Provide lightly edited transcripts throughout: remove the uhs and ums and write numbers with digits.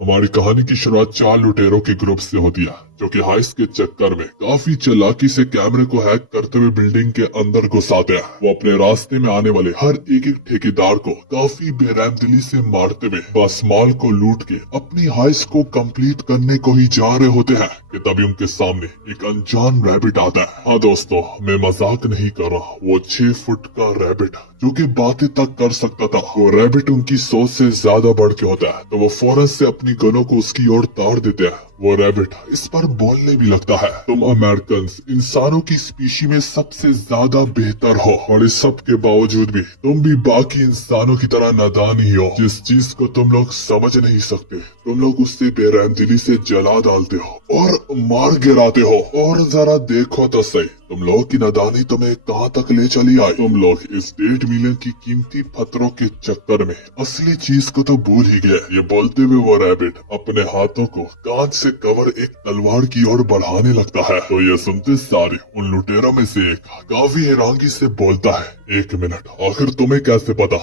हमारी कहानी की शुरुआत चार लुटेरों के ग्रुप से होती है जो कि हाइस्ट के चक्कर में काफी चालाकी से कैमरे को हैक करते हुए बिल्डिंग के अंदर घुस आते हैं। वो अपने रास्ते में आने वाले हर एक ठेकेदार को काफी बेरहमदिली से मारते हुए बस मॉल को लूट के अपनी हाइस्ट को कंप्लीट करने को ही जा रहे होते हैं कि तभी उनके सामने एक अनजान रैबिट आता है। हाँ दोस्तों, मैं मजाक नहीं कर रहा, वो 6 फुट का रैबिट जो कि बातें तक कर सकता था। वो रैबिट उनकी सोच से ज्यादा बढ़ के होता है तो वो फौरन से अपनी गनों को उसकी ओर ताड़ देते हैं। वो रैबिट इस पर बोलने भी लगता है, तुम अमेरिकन इंसानों की स्पीशी में सबसे ज्यादा बेहतर हो और इस सब के बावजूद भी तुम भी बाकी इंसानों की तरह नादान ही हो। जिस चीज को तुम लोग समझ नहीं सकते तुम लोग उससे बेरहमदिली से जला डालते हो और मार गिराते हो। और जरा देखो तो सही, तुम लोगों की नादानी तुम्हें कहाँ तक ले चली आई। तुम लोग इस 1.5 मिलियन की कीमती पत्थरों के चक्कर में असली चीज को तो भूल ही गए। ये बोलते हुए वो रैबिट अपने हाथों को कांच से कवर एक तलवार की ओर बढ़ाने लगता है। तो ये सुनते सारे उन लुटेरों में से एक काफी हैरानगी से बोलता है, 1 मिनट, आखिर तुम्हें कैसे पता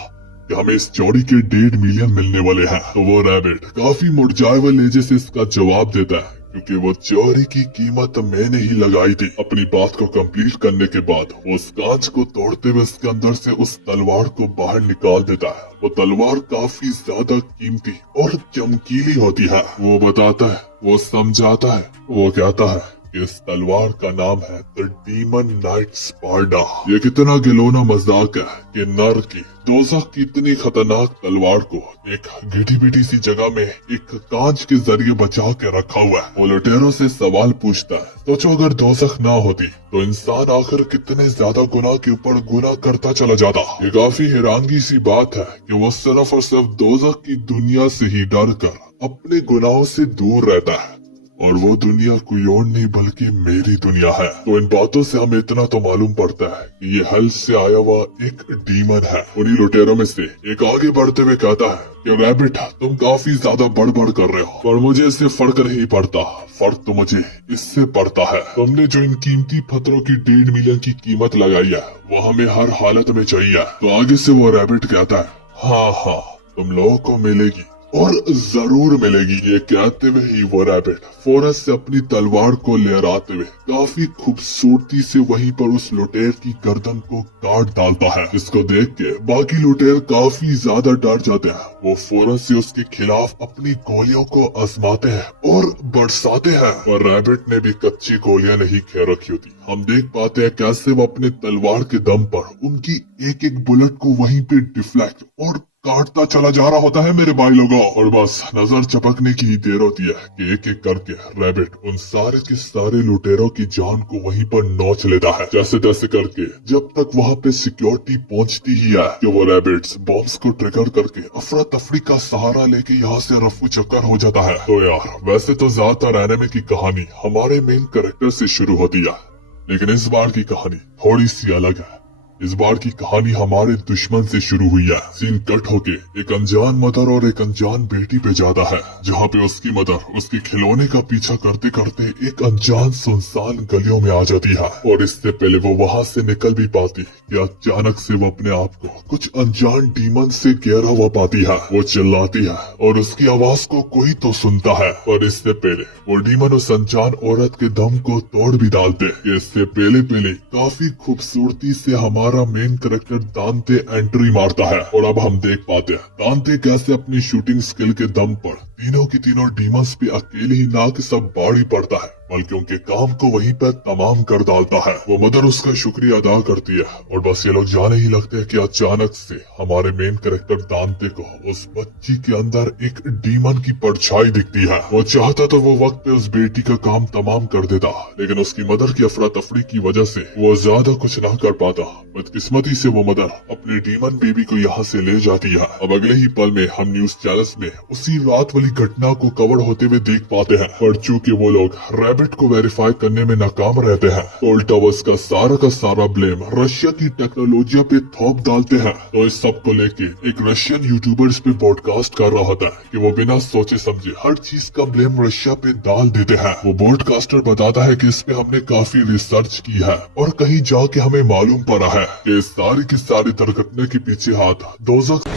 कि हमें इस चोरी के 1.5 मिलियन मिलने वाले हैं। तो वो रैबिट काफी मुरझाए हुए लहजे से इसका जवाब देता है, क्योंकि वो चोरी की कीमत मैंने ही लगाई थी। अपनी बात को कंप्लीट करने के बाद वो उस कांच को तोड़ते हुए उसके अंदर से उस तलवार को बाहर निकाल देता है। वो तलवार काफी ज्यादा कीमती और चमकीली होती है। वो बताता है, वो समझाता है, वो कहता है इस तलवार का नाम है द डीमन नाइट स्पार्डा। ये कितना गिलोना मजाक है कि नर की दोज़ख की इतनी खतरनाक तलवार को एक घिटी पिटी सी जगह में एक कांच के जरिए बचा के रखा हुआ है। वो लुटेरों से सवाल पूछता है, सोचो अगर दोज़ख ना होती तो इंसान आखिर कितने ज्यादा गुनाह के ऊपर गुनाह करता चला जाता। ये काफी हैरानगी सी बात है कि वो सिर्फ और सिर्फ दोज़ख की दुनिया से ही डर कर अपने गुनाहों से दूर रहता है और वो दुनिया कोई और नहीं बल्कि मेरी दुनिया है। तो इन बातों से हमें इतना तो मालूम पड़ता है कि ये हल से आया हुआ एक डीमन है। उन्हीं लुटेरों में से एक आगे बढ़ते हुए कहता है कि रैबिट, तुम काफी ज्यादा बड़बड़ कर रहे हो पर मुझे इससे फर्क नहीं पड़ता। फर्क तो मुझे इससे पड़ता है, तुमने जो इन कीमती पत्थरों की 1.5 मिलियन की कीमत लगाई है वो हमें हर हालत में चाहिए। तो आगे से वो रैबिट कहता है, हाँ, तुम लोगों को मिलेगी और जरूर मिलेगी। ये कहते हुए ही वो रैबिट फौरन से अपनी तलवार को लहराते हुए काफी खूबसूरती से वहीं पर उस लुटेर की गर्दन को काट डालता है, जिसको देख के बाकी लुटेर काफी ज्यादा डर जाते हैं। वो फौरन से उसके खिलाफ अपनी गोलियों को आजमाते हैं और बरसाते हैं, पर रैबिट ने भी कच्ची गोलियां नहीं खे रखी होती। हम देख पाते हैं कैसे वो अपने तलवार के दम पर उनकी एक एक बुलेट को वहीं पे डिफ्लेक्ट और काटता चला जा रहा होता है मेरे भाई लोगों। और बस नजर चपकने की ही देर होती है कि एक एक करके रैबिट उन सारे के सारे लुटेरों की जान को वहीं पर नोच लेता है, जैसे तैसे करके, जब तक वहाँ पे सिक्योरिटी पहुँचती ही है कि वो रैबिट्स बॉम्ब्स को ट्रिगर करके अफरा तफरी का सहारा लेके यहाँ से रफू चक्कर हो जाता है। तो यार, वैसे तो ज्यादातर एनिमे की कहानी हमारे मेन कैरेक्टर से शुरू होती है, लेकिन इस बार की कहानी थोड़ी सी अलग है। इस बार की कहानी हमारे दुश्मन से शुरू हुई है। सीन कट होके एक अनजान मदर और एक अनजान बेटी पे जाता है, जहाँ पे उसकी मदर उसके खिलौने का पीछा करते करते एक अनजान सुनसान गलियों में आ जाती है। और इससे पहले वो वहाँ से निकल भी पाती कि अचानक से वो अपने आप को कुछ अनजान डीमन से घेरा हुआ पाती है। वो चिल्लाती है और उसकी आवाज को कोई तो सुनता है, और इससे पहले वो डीमन उस अनजान औरत के दम को तोड़ भी डालते। इससे पहले काफी खूबसूरती से हमारा मेन कैरेक्टर दांते एंट्री मारता है, और अब हम देख पाते हैं दांते कैसे अपनी शूटिंग स्किल के दम पर तीनों की तीनों डीमंस पे अकेले ही ना के सब बाड़ी पड़ता है, बल्कि उनके काम को वहीं पर तमाम कर डालता है। वो मदर उसका शुक्रिया अदा करती है, और बस ये लोग जाने ही लगते हैं कि अचानक से हमारे मेन कैरेक्टर दांते को उस बच्ची के अंदर एक डीमन की परछाई दिखती है। वो चाहता तो वो वक्त पे उस बेटी का काम तमाम कर देता, लेकिन उसकी मदर की अफरा तफरी की वजह से वो ज्यादा कुछ ना कर पाता। बदकिस्मती से वो मदर अपने डीमन बेबी को यहाँ से ले जाती है। अब अगले ही पल में हम न्यूज चैनल्स में उसी रात वाली घटना को कवर होते हुए देख पाते हैं, पर चूंकि वो लोग रैबिट को वेरीफाई करने में नाकाम रहते हैं, टोल टावर्स का सारा ब्लेम रशिया की टेक्नोलॉजी पे थोप डालते हैं। तो इस सब को लेके एक रशियन यूट्यूबर इस पे पॉडकास्ट कर रहा होता है कि वो बिना सोचे समझे हर चीज का ब्लेम रशिया पे डाल देते हैं। वो पॉडकास्टर बताता है कि इस पे हमने काफी रिसर्च की है और कहीं जाके हमें मालूम पड़ा है कि सारी की सारी दुर्घटना के पीछे हाथ दोज़ख